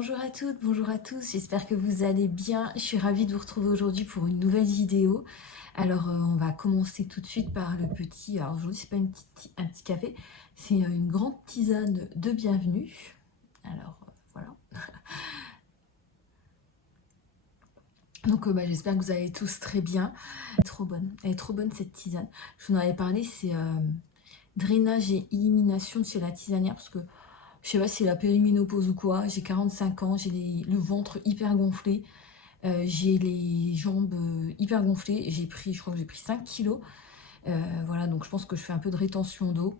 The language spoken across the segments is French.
Bonjour à toutes, bonjour à tous, j'espère que vous allez bien. Je suis ravie de vous retrouver aujourd'hui pour une nouvelle vidéo. Alors on va commencer tout de suite par le petit, alors aujourd'hui c'est pas un petit café, c'est une grande tisane de bienvenue. Alors voilà. Donc j'espère que vous allez tous très bien. Elle est trop bonne cette tisane. Je vous en avais parlé, c'est drainage et élimination chez la tisanière parce que je sais pas si c'est la périménopause ou quoi, j'ai 45 ans, j'ai le ventre hyper gonflé. J'ai les jambes hyper gonflées, je crois que j'ai pris 5 kilos. Voilà, donc je pense que je fais un peu de rétention d'eau.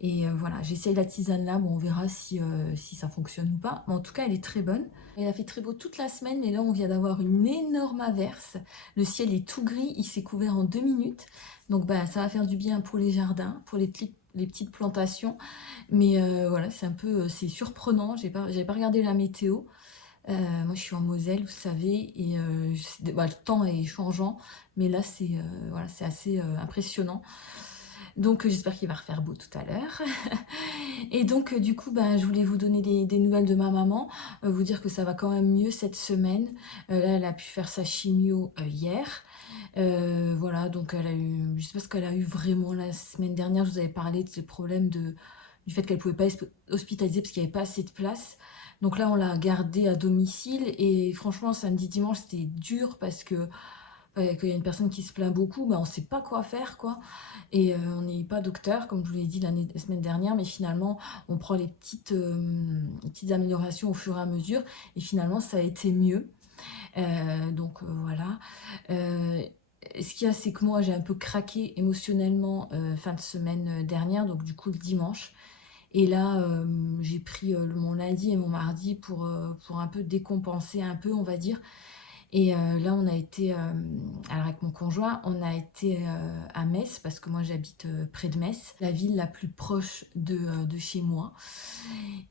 Et voilà, j'essaye la tisane là, bon on verra si ça fonctionne ou pas. Mais en tout cas, elle est très bonne. Il a fait très beau toute la semaine, mais là on vient d'avoir une énorme averse. Le ciel est tout gris, il s'est couvert en 2 minutes. Donc ça va faire du bien pour les jardins, pour les petites plantations. Mais voilà, c'est surprenant, j'avais pas regardé la météo. Moi, je suis en Moselle, vous savez, et le temps est changeant, mais là, voilà, c'est assez impressionnant. Donc, j'espère qu'il va refaire beau tout à l'heure. Et donc, du coup, je voulais vous donner des nouvelles de ma maman, vous dire que ça va quand même mieux cette semaine. Là, elle a pu faire sa chimio hier. Voilà, donc je sais pas ce qu'elle a eu vraiment la semaine dernière. Je vous avais parlé de ce problème du fait qu'elle pouvait pas être hospitalisée parce qu'il n'y avait pas assez de place. Donc là, on l'a gardée à domicile et franchement, samedi, dimanche, c'était dur parce que quand il y a une personne qui se plaint beaucoup, on ne sait pas quoi faire, quoi. Et on n'est pas docteur, comme je vous l'ai dit la semaine dernière, mais finalement, on prend les petites améliorations au fur et à mesure. Et finalement, ça a été mieux. Donc voilà. Ce qu'il y a, c'est que moi, j'ai un peu craqué émotionnellement fin de semaine dernière, donc du coup le dimanche. Et là, j'ai pris mon lundi et mon mardi pour un peu décompenser un peu, on va dire. Et là, on a été, alors avec mon conjoint, on a été à Metz, parce que moi j'habite près de Metz, la ville la plus proche de chez moi.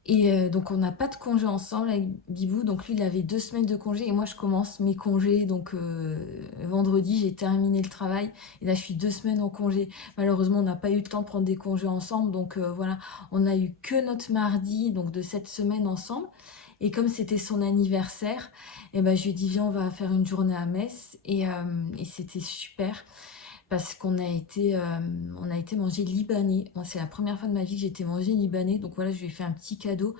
Et donc on n'a pas de congé ensemble avec Bibou, donc lui il avait 2 semaines de congé et moi je commence mes congés, donc vendredi j'ai terminé le travail et là je suis 2 semaines en congé. Malheureusement on n'a pas eu le temps de prendre des congés ensemble, donc voilà, on a eu que notre mardi donc de cette semaine ensemble. Et comme c'était son anniversaire, je lui ai dit viens on va faire une journée à Metz et c'était super parce on a été manger libanais. Moi, c'est la première fois de ma vie que j'ai été manger libanais. Donc voilà, je lui ai fait un petit cadeau.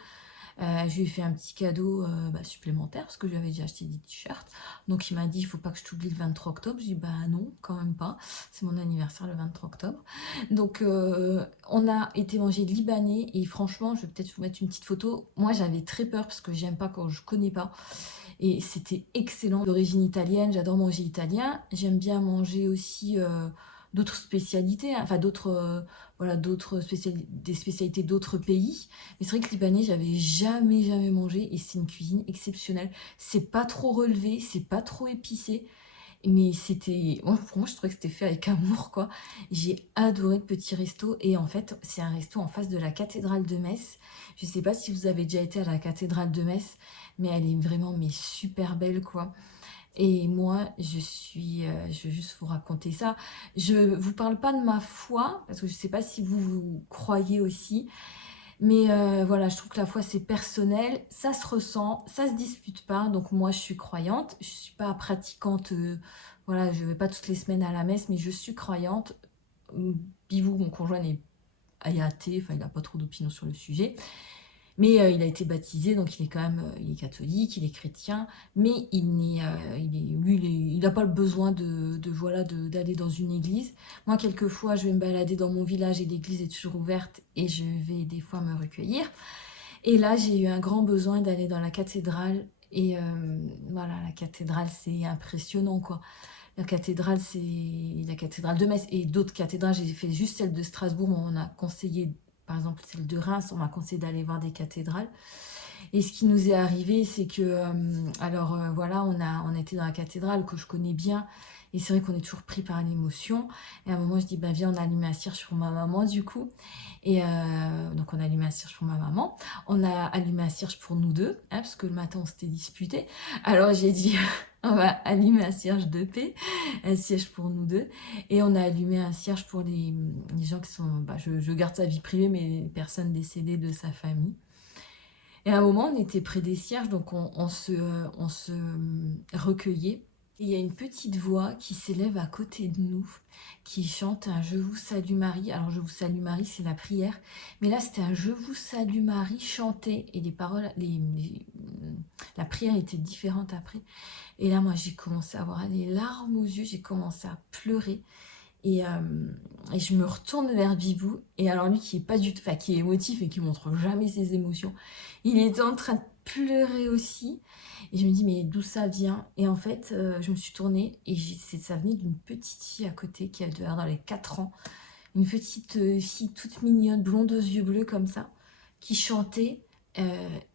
Je lui ai fait un petit cadeau supplémentaire parce que je lui avais déjà acheté des t-shirts. Donc il m'a dit, il faut pas que je t'oublie le 23 octobre. Je dis, non, quand même pas. C'est mon anniversaire le 23 octobre. Donc on a été manger libanais et franchement, je vais peut-être vous mettre une petite photo. Moi, j'avais très peur parce que j'aime pas quand je connais pas. Et c'était excellent. D'origine italienne, j'adore manger italien. J'aime bien manger aussi d'autres spécialités, hein. Enfin voilà, des spécialités d'autres pays. Mais c'est vrai que libanais, j'avais jamais mangé et c'est une cuisine exceptionnelle. C'est pas trop relevé, c'est pas trop épicé. Mais pour moi, je trouvais que c'était fait avec amour, quoi. J'ai adoré le petit resto. Et en fait, c'est un resto en face de la cathédrale de Metz. Je sais pas si vous avez déjà été à la cathédrale de Metz, mais elle est vraiment super belle, quoi. Et moi, je vais juste vous raconter ça. Je vous parle pas de ma foi, parce que je sais pas si vous croyez aussi. Mais voilà, je trouve que la foi, c'est personnel, ça se ressent, ça se dispute pas. Donc moi, je suis croyante, je suis pas pratiquante, voilà, je vais pas toutes les semaines à la messe, mais je suis croyante. Bivou, mon conjoint, est athée, enfin, il n'a pas trop d'opinion sur le sujet. Mais il a été baptisé, donc il est quand même, il est catholique, il est chrétien, mais il n'a pas le besoin voilà, d'aller dans une église. Moi, quelquefois, je vais me balader dans mon village et l'église est toujours ouverte et je vais des fois me recueillir. Et là, j'ai eu un grand besoin d'aller dans la cathédrale. Et voilà, la cathédrale, c'est impressionnant, quoi. La cathédrale, c'est la cathédrale de Metz et d'autres cathédrales. J'ai fait juste celle de Strasbourg, on m'a conseillé, par exemple, celle de Reims, on m'a conseillé d'aller voir des cathédrales. Et ce qui nous est arrivé, c'est que, voilà, on était dans la cathédrale que je connais bien. Et c'est vrai qu'on est toujours pris par l'émotion. Et à un moment, je dis, viens, on allume un cierge pour ma maman, du coup. Et donc, on a allumé un cierge pour ma maman. On a allumé un cierge pour nous deux, hein, parce que le matin, on s'était disputé. Alors, j'ai dit, on va allumer un cierge de paix, un cierge pour nous deux. Et on a allumé un cierge pour les gens qui sont, je garde sa vie privée, mais les personnes décédées de sa famille. Et à un moment, on était près des cierges, donc on se recueillait. Et il y a une petite voix qui s'élève à côté de nous, qui chante un Je vous salue Marie. Alors, Je vous salue Marie, c'est la prière. Mais là, c'était un Je vous salue Marie chanté. Et les paroles, la prière était différente après. Et là, moi, j'ai commencé à avoir les larmes aux yeux, j'ai commencé à pleurer. Et je me retourne vers Bibou. Et alors, lui, qui est pas du tout, enfin, qui est émotif et qui montre jamais ses émotions, il était en train de pleurer aussi. Et je me dis, mais d'où ça vient? Et en fait, je me suis tournée et ça venait d'une petite fille à côté qui a dû avoir dans les 4 ans. Une petite fille toute mignonne, blonde aux yeux bleus comme ça, qui chantait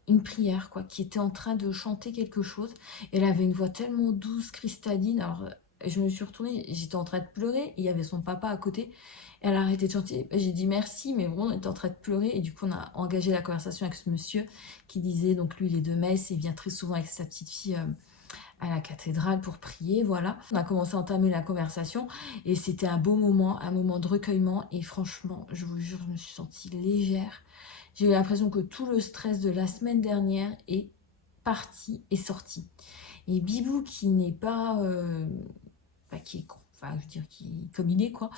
une prière, quoi, qui était en train de chanter quelque chose. Elle avait une voix tellement douce, cristalline. Alors, je me suis retournée, j'étais en train de pleurer, et il y avait son papa à côté. Elle a arrêté de chanter. J'ai dit merci, mais bon, on était en train de pleurer. Et du coup, on a engagé la conversation avec ce monsieur qui disait, donc lui, il est de Metz, et il vient très souvent avec sa petite fille à la cathédrale pour prier, voilà. On a commencé à entamer la conversation et c'était un beau moment, un moment de recueillement. Et franchement, je vous jure, je me suis sentie légère. J'ai eu l'impression que tout le stress de la semaine dernière est parti et sorti. Et Bibou, qui n'est pas... qui est con, enfin, je veux dire, comme il est, quoi.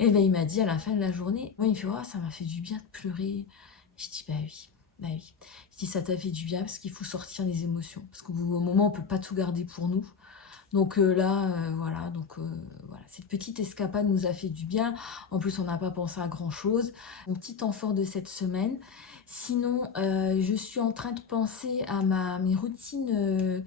Et ben il m'a dit à la fin de la journée, moi, il me fait, oh, ça m'a fait du bien de pleurer. Je dis, bah oui. Bah oui. Je dis, ça t'a fait du bien parce qu'il faut sortir les émotions. Parce qu'au moment, on peut pas tout garder pour nous. Donc là, voilà, voilà, cette petite escapade nous a fait du bien. En plus, on n'a pas pensé à grand-chose. Mon petit temps fort de cette semaine. Sinon, je suis en train de penser à mes routines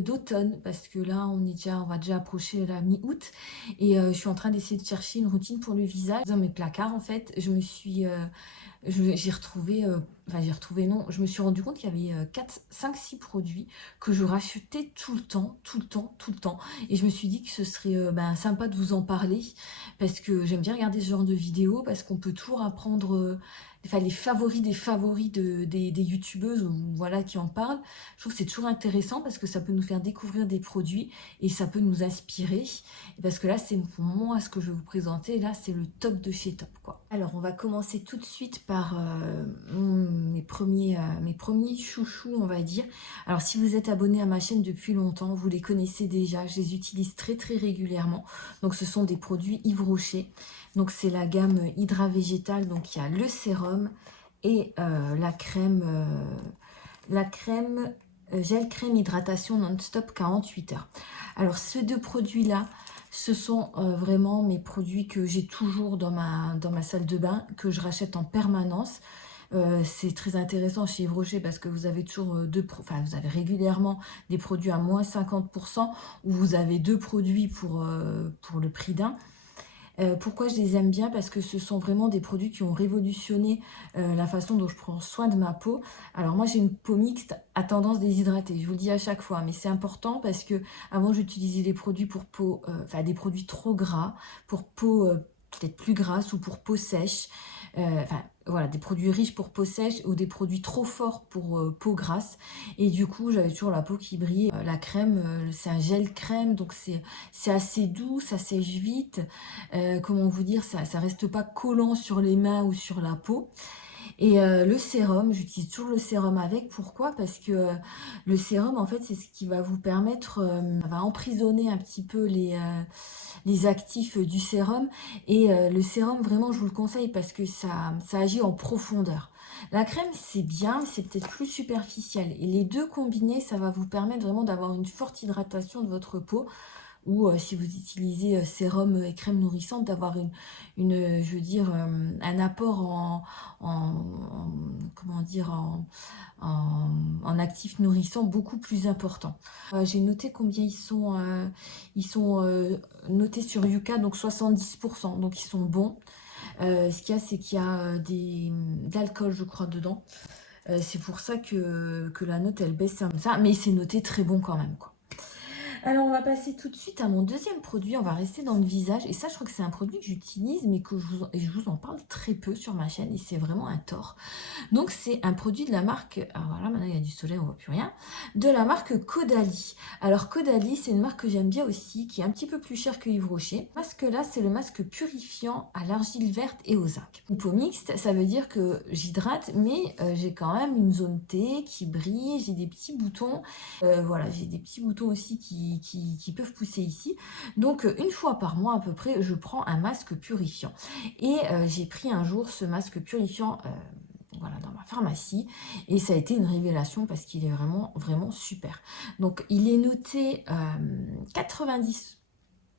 d'automne, parce que là, on va déjà approcher la mi-août, et je suis en train d'essayer de chercher une routine pour le visage. Dans mes placards, en fait, j'ai retrouvé, non, je me suis rendu compte qu'il y avait 4, 5, 6 produits que je rachetais tout le temps, tout le temps, tout le temps. Et je me suis dit que ce serait sympa de vous en parler, parce que j'aime bien regarder ce genre de vidéos, parce qu'on peut toujours apprendre les favoris des favoris des youtubeuses voilà, qui en parlent. Je trouve que c'est toujours intéressant, parce que ça peut nous faire découvrir des produits, et ça peut nous inspirer. Et parce que là, c'est pour moi ce que je vais vous présenter. Là, c'est le top de chez Top, quoi. Alors, on va commencer tout de suite par mes premiers chouchous, on va dire. Alors, si vous êtes abonné à ma chaîne depuis longtemps, vous les connaissez déjà. Je les utilise très très régulièrement. Donc, ce sont des produits Yves Rocher. Donc, c'est la gamme Hydra Végétal. Donc, il y a le sérum et la crème gel crème hydratation non-stop 48 heures. Alors, ces deux produits-là, ce sont vraiment mes produits que j'ai toujours dans ma salle de bain, que je rachète en permanence. C'est très intéressant chez Yves Rocher, parce que vous avez toujours vous avez régulièrement des produits à moins 50%, ou vous avez deux produits pour le prix d'un. Pourquoi je les aime bien? Parce que ce sont vraiment des produits qui ont révolutionné la façon dont je prends soin de ma peau. Alors moi, j'ai une peau mixte à tendance déshydratée, je vous le dis à chaque fois, mais c'est important parce que avant, j'utilisais des produits pour peau, des produits trop gras, pour peau peut-être plus grasse, ou pour peau sèche. Voilà, des produits riches pour peau sèche, ou des produits trop forts pour peau grasse. Et du coup, j'avais toujours la peau qui brillait. La crème, c'est un gel crème, donc c'est assez doux, ça sèche vite. Comment vous dire, ça reste pas collant sur les mains ou sur la peau. Et le sérum, j'utilise toujours le sérum avec. Pourquoi? Parce que le sérum, en fait, c'est ce qui va vous permettre, ça va emprisonner un petit peu les actifs du sérum. Et le sérum, vraiment, je vous le conseille, parce que ça agit en profondeur. La crème, c'est bien, mais c'est peut-être plus superficiel. Et les deux combinés, ça va vous permettre vraiment d'avoir une forte hydratation de votre peau. Ou si vous utilisez sérum et crème nourrissante, d'avoir je veux dire, un apport comment dire, en actifs nourrissants beaucoup plus important. J'ai noté combien ils sont notés sur Yuka, donc 70%, donc ils sont bons. Ce qu'il y a, c'est qu'il y a de l'alcool, je crois, dedans. C'est pour ça que la note, elle baisse comme ça, mais c'est noté très bon quand même, quoi. Alors, on va passer tout de suite à mon deuxième produit. On va rester dans le visage. Et ça, je crois que c'est un produit que j'utilise, mais que je vous en parle très peu sur ma chaîne. Et c'est vraiment un tort. Donc, c'est un produit de la marque... Alors voilà, maintenant, il y a du soleil, on voit plus rien. De la marque Caudalie. Alors, Caudalie, c'est une marque que j'aime bien aussi, qui est un petit peu plus chère que Yves Rocher. Parce que là, c'est le masque purifiant à l'argile verte et au zinc. Une peau mixte, ça veut dire que j'hydrate, mais j'ai quand même une zone T qui brille. J'ai des petits boutons. Voilà, j'ai des petits boutons aussi qui peuvent pousser ici. Donc, une fois par mois à peu près, je prends un masque purifiant. Et j'ai pris un jour ce masque purifiant voilà, dans ma pharmacie. Et ça a été une révélation parce qu'il est vraiment, vraiment super. Donc, il est noté 90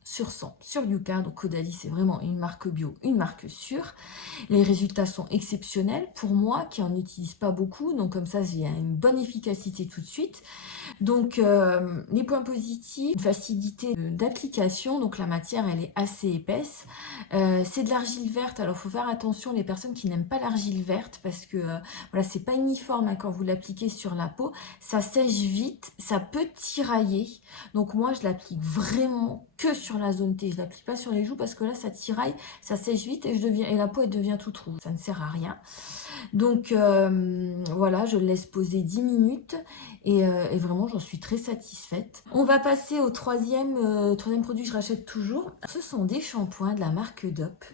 sur 100 sur Yuka. Donc, Caudalie, c'est vraiment une marque bio, une marque sûre. Les résultats sont exceptionnels pour moi qui n'en utilise pas beaucoup. Donc, comme ça, j'ai une bonne efficacité tout de suite. Donc, les points positifs, une facilité d'application. Donc, la matière, elle est assez épaisse. C'est de l'argile verte. Alors, il faut faire attention les personnes qui n'aiment pas l'argile verte parce que, voilà, c'est pas uniforme hein, quand vous l'appliquez sur la peau. Ça sèche vite, ça peut tirailler. Donc, moi, je l'applique vraiment que sur la zone T. Je l'applique pas sur les joues parce que là, ça tiraille, ça sèche vite et la peau, elle devient toute rouge. Ça ne sert à rien. Donc voilà, je le laisse poser 10 minutes et vraiment j'en suis très satisfaite. On va passer au troisième produit que je rachète toujours. Ce sont des shampoings de la marque Dop.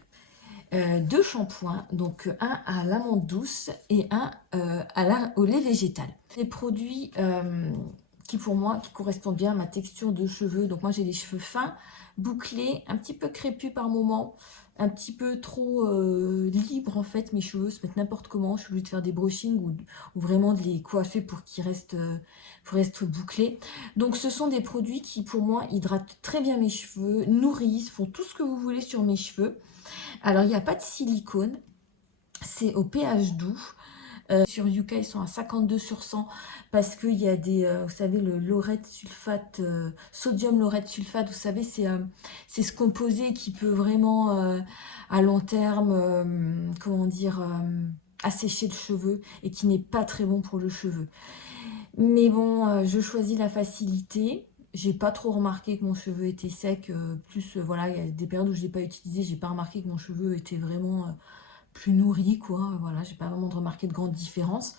Deux shampoings, donc un à l'amande douce et un au lait végétal. Des produits qui pour moi qui correspondent bien à ma texture de cheveux. Donc moi j'ai des cheveux fins, bouclés, un petit peu crépus par moment, un petit peu trop libre en fait. Mes cheveux se mettent n'importe comment. Je suis obligée de faire des brushings ou vraiment de les coiffer pour qu'ils restent bouclés. Donc ce sont des produits qui pour moi hydratent très bien mes cheveux, nourrissent, font tout ce que vous voulez sur mes cheveux. Alors il n'y a pas de silicone, c'est au pH doux. Sur Yuka, ils sont à 52 sur 100 parce qu'il y a des, vous savez, le laurette sulfate, sodium laurette sulfate, vous savez, c'est ce composé qui peut vraiment, à long terme, comment dire, assécher le cheveu et qui n'est pas très bon pour le cheveu. Mais bon, je choisis la facilité. J'ai pas trop remarqué que mon cheveu était sec. Plus, voilà, il y a des périodes où je l'ai pas utilisé. J'ai pas remarqué que mon cheveu était vraiment plus nourri, quoi. Voilà, j'ai pas vraiment remarqué de grandes différences.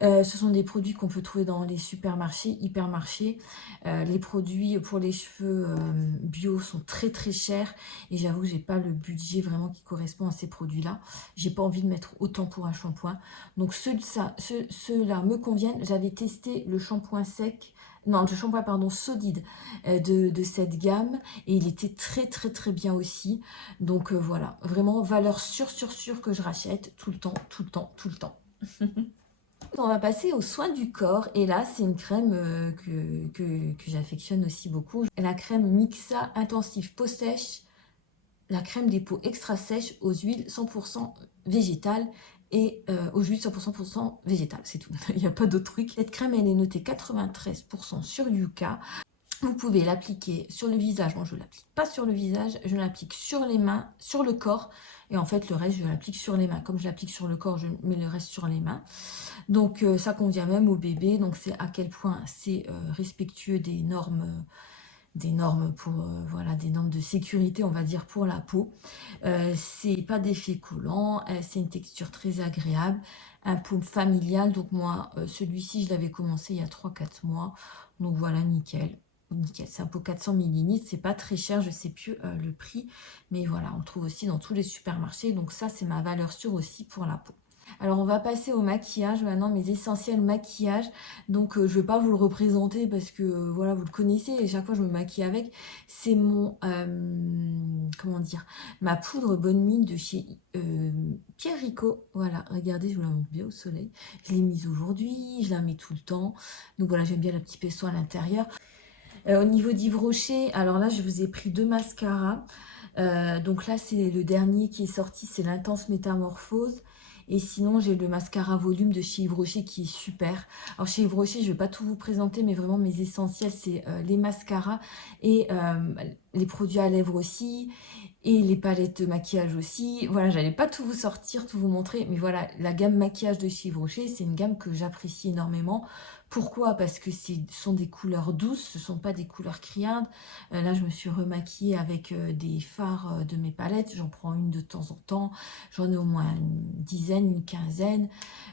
Ce sont des produits qu'on peut trouver dans les supermarchés, hypermarchés. Les produits pour les cheveux bio sont très très chers et j'avoue que j'ai pas le budget vraiment qui correspond à ces produits-là. J'ai pas envie de mettre autant pour un shampoing. Donc ceux-là me conviennent. J'avais testé le shampoing sec. Non, le shampoing, pardon, solide de cette gamme. Et il était très, très, très bien aussi. Donc, voilà. Vraiment, valeur sûre que je rachète tout le temps, tout le temps, tout le temps. On va passer aux soins du corps. Et là, c'est une crème que j'affectionne aussi beaucoup. La crème Mixa Intensif Peau Sèche. La crème des peaux extra sèches aux huiles 100% végétales et aux huiles 100% végétales, c'est tout. Il n'y a pas d'autre truc. Cette crème, elle est notée 93% sur Yuka. Vous pouvez l'appliquer sur le visage. Moi, je ne l'applique pas sur le visage. Je l'applique sur les mains, sur le corps. Et en fait, le reste, je l'applique sur les mains. Comme je l'applique sur le corps, je mets le reste sur les mains. Donc, ça convient même au bébé. Donc, c'est à quel point c'est respectueux des normes pour voilà, des normes de sécurité, on va dire, pour la peau. C'est pas d'effet collant, c'est une texture très agréable, un pot familial. Donc moi, celui-ci, je l'avais commencé il y a 3-4 mois. Donc voilà, nickel. Nickel, c'est un pot 400 ml, c'est pas très cher, je sais plus le prix, mais voilà, on le trouve aussi dans tous les supermarchés. Donc ça, c'est ma valeur sûre aussi pour la peau. Alors on va passer au maquillage maintenant, mes essentiels maquillage. Donc je ne vais pas vous le représenter parce que voilà, vous le connaissez et chaque fois je me maquille avec. C'est mon, comment dire, ma poudre bonne mine de chez Pierre Rico. Voilà, regardez, je vous la montre bien au soleil. Je l'ai mise aujourd'hui, je la mets tout le temps. Donc voilà, j'aime bien le petit pinceau à l'intérieur. Au niveau d'Yves Rocher, alors là je vous ai pris 2 mascaras. Donc là c'est le dernier qui est sorti, c'est l'Intense Métamorphose. Et sinon, j'ai le mascara volume de chez Yves Rocher qui est super. Alors, chez Yves Rocher, je ne vais pas tout vous présenter, mais vraiment, mes essentiels, c'est les mascaras et les produits à lèvres aussi, et les palettes de maquillage aussi. Voilà, j'allais pas tout vous sortir, tout vous montrer, mais voilà, la gamme maquillage de chez Yves Rocher, c'est une gamme que j'apprécie énormément. Pourquoi? Parce que ce sont des couleurs douces, ce sont pas des couleurs criardes. Là, je me suis remaquillée avec des fards de mes palettes, j'en prends une de temps en temps, j'en ai au moins une dizaine, une quinzaine.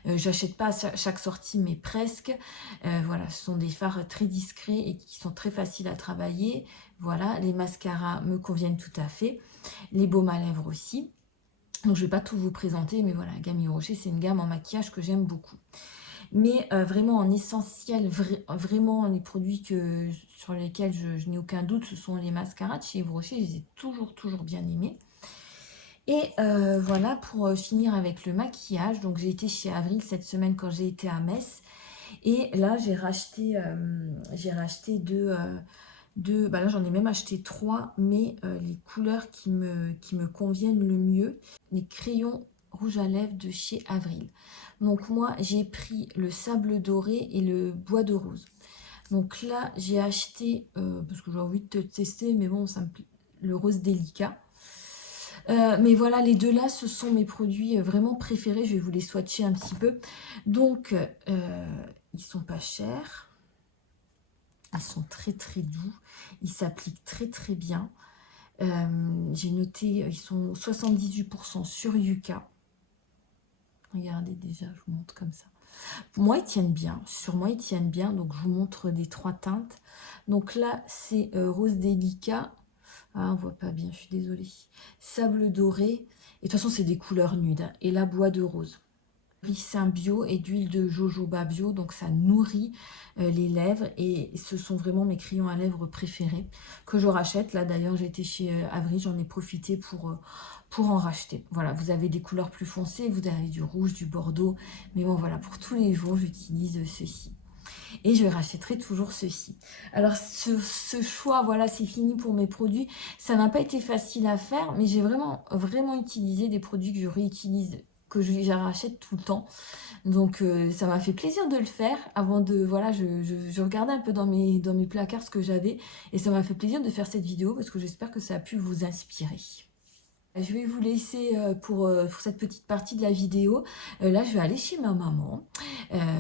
J'achète pas à chaque sortie, mais presque. Voilà, ce sont des fards très discrets et qui sont très faciles à travailler. Voilà, les mascaras me conviennent tout à fait. Les baumes à lèvres aussi. Donc je ne vais pas tout vous présenter, mais voilà, gamme Yves Rocher, c'est une gamme en maquillage que j'aime beaucoup. Mais vraiment en essentiel, vraiment les produits sur lesquels je n'ai aucun doute, ce sont les mascaras de chez Yves Rocher, je les ai toujours bien aimés. Et voilà, pour finir avec le maquillage, donc j'ai été chez Avril cette semaine quand j'ai été à Metz. Et là, j'ai racheté bah là j'en ai même acheté 3, mais les couleurs qui me conviennent le mieux, les crayons rouge à lèvres de chez Avril. Donc moi j'ai pris le sable doré et le bois de rose. Donc là j'ai acheté, parce que j'ai envie de tester, mais bon ça me plaît, le rose délicat. Mais voilà, les deux là, ce sont mes produits vraiment préférés. Je vais vous les swatcher un petit peu. Donc, ils sont pas chers. Ils sont très doux. Ils s'appliquent très bien. J'ai noté, ils sont 78% sur Yuka. Regardez déjà, je vous montre comme ça. Pour moi, ils tiennent bien. Sur moi, ils tiennent bien. Donc, je vous montre les 3 teintes. Donc là, c'est rose délicat. Ah, on voit pas bien, je suis désolée. Sable doré. Et de toute façon, c'est des couleurs nudes. Hein. Et là, bois de rose. Ricin bio et d'huile de jojoba bio. Donc, ça nourrit les lèvres. Et ce sont vraiment mes crayons à lèvres préférés que je rachète. Là, d'ailleurs, j'ai été chez Avril. J'en ai profité pour en racheter. Voilà, vous avez des couleurs plus foncées. Vous avez du rouge, du bordeaux. Mais bon, voilà, pour tous les jours, j'utilise ceci. Et je rachèterai toujours ceci. Alors ce choix, voilà, c'est fini pour mes produits. Ça n'a pas été facile à faire, mais j'ai vraiment utilisé des produits que je réutilise, que je rachète tout le temps. Donc ça m'a fait plaisir de le faire. Avant de, voilà, je regardais un peu dans mes placards ce que j'avais. Et ça m'a fait plaisir de faire cette vidéo parce que j'espère que ça a pu vous inspirer. Je vais vous laisser pour cette petite partie de la vidéo. Là, je vais aller chez ma maman.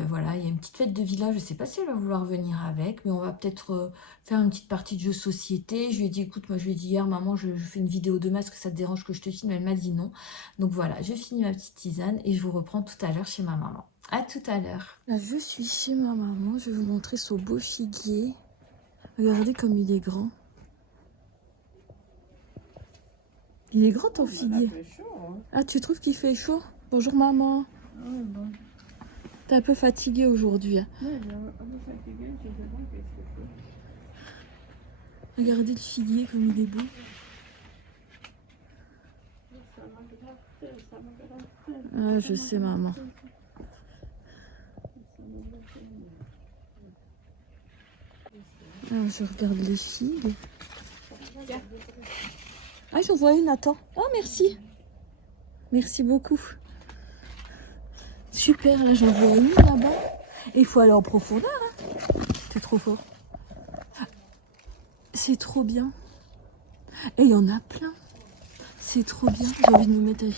Voilà, il y a une petite fête de village. Je ne sais pas si elle va vouloir venir avec, mais on va peut-être faire une petite partie de jeu société. Je lui ai dit, écoute, moi je lui ai dit hier, maman, je fais une vidéo demain, est-ce que ça te dérange que je te filme? Elle m'a dit non. Donc voilà, je finis ma petite tisane et je vous reprends tout à l'heure chez ma maman. À tout à l'heure. Là, je suis chez ma maman. Je vais vous montrer son beau figuier. Regardez comme il est grand. Il est grand ton figuier. Chaud, hein. Ah, tu trouves qu'il fait chaud? Bonjour maman. Ouais, bon. T'es un peu fatiguée aujourd'hui. Hein. Ouais, j'ai un peu fatiguée, je sais pas qu'est-ce que c'est. Regardez le figuier comme il est beau. Ça m'a gratté, ça m'a gratté. Ah, je sais maman. Alors, je regarde les figues. Ah, j'en vois une, attends. Oh, merci. Merci beaucoup. Super, là, j'en vois une là-bas. Et il faut aller en profondeur. Hein. C'est trop fort. C'est trop bien. Et il y en a plein. C'est trop bien. J'ai envie de me mettre un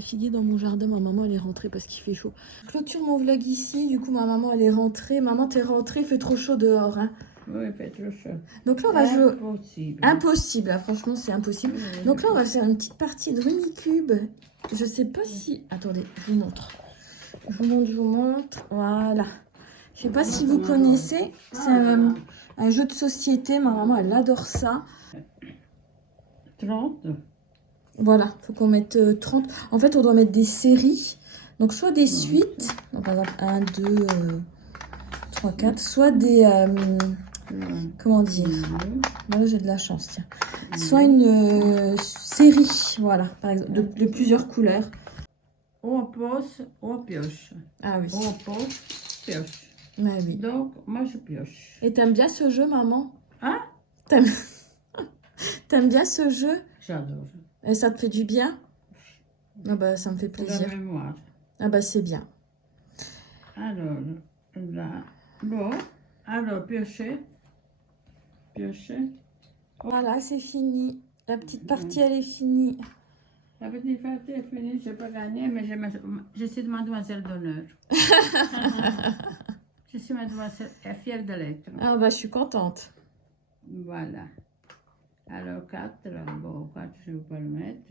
figuier dans mon jardin. Ma maman, elle est rentrée parce qu'il fait chaud. Je clôture mon vlog ici. Du coup, ma maman, elle est rentrée. Maman, t'es rentrée. Il fait trop chaud dehors. Hein. Oui, il fait trop chaud. Donc là, on va jouer... Impossible. Impossible. Hein. Franchement, c'est impossible. Oui, Donc là, on va faire une petite partie de Rummikub. Je sais pas si... Attendez, je vous montre. Je vous montre. Voilà. Je sais pas si vous connaissez. C'est un jeu de société. Ma maman, elle adore ça. 30. Voilà, faut qu'on mette 30. En fait, on doit mettre des séries. Donc, soit des suites. Donc, par exemple, 1, 2, 3, 4. Soit des... comment dire? Voilà, j'ai de la chance, tiens. Soit une série, voilà. Par exemple, de plusieurs couleurs. Ou on pose, ou on pioche. Ah oui. Ou on pose, pioche. Ah oui. Donc, moi, je pioche. Et t'aimes bien ce jeu, maman? Hein? T'aimes bien ce jeu? J'adore. Et ça te fait du bien? Ah bah, ça me fait Pour la plaisir. mémoire. Ah bah, c'est bien. Alors, là, l'eau. Alors, piocher. Piocher. Voilà, c'est fini. La petite partie, elle est finie. La petite partie est finie, je n'ai pas gagné, mais je suis mademoiselle d'honneur. Je suis mademoiselle fière de l'être. Ah bah, je suis contente. Voilà. Alors 4, bon, 4, je ne vais pas le mettre.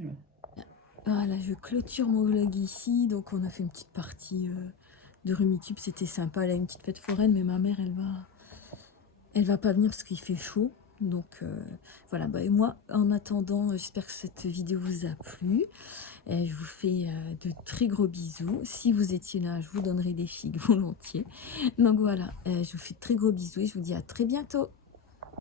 Voilà, je clôture mon vlog ici. Donc, on a fait une petite partie de Rumicube. C'était sympa. Elle a une petite fête foraine, mais ma mère, elle va pas venir parce qu'il fait chaud. Donc, voilà. Bah, et moi, en attendant, j'espère que cette vidéo vous a plu. Je vous fais de très gros bisous. Si vous étiez là, je vous donnerai des figues volontiers. Donc, voilà. Je vous fais de très gros bisous et je vous dis à très bientôt.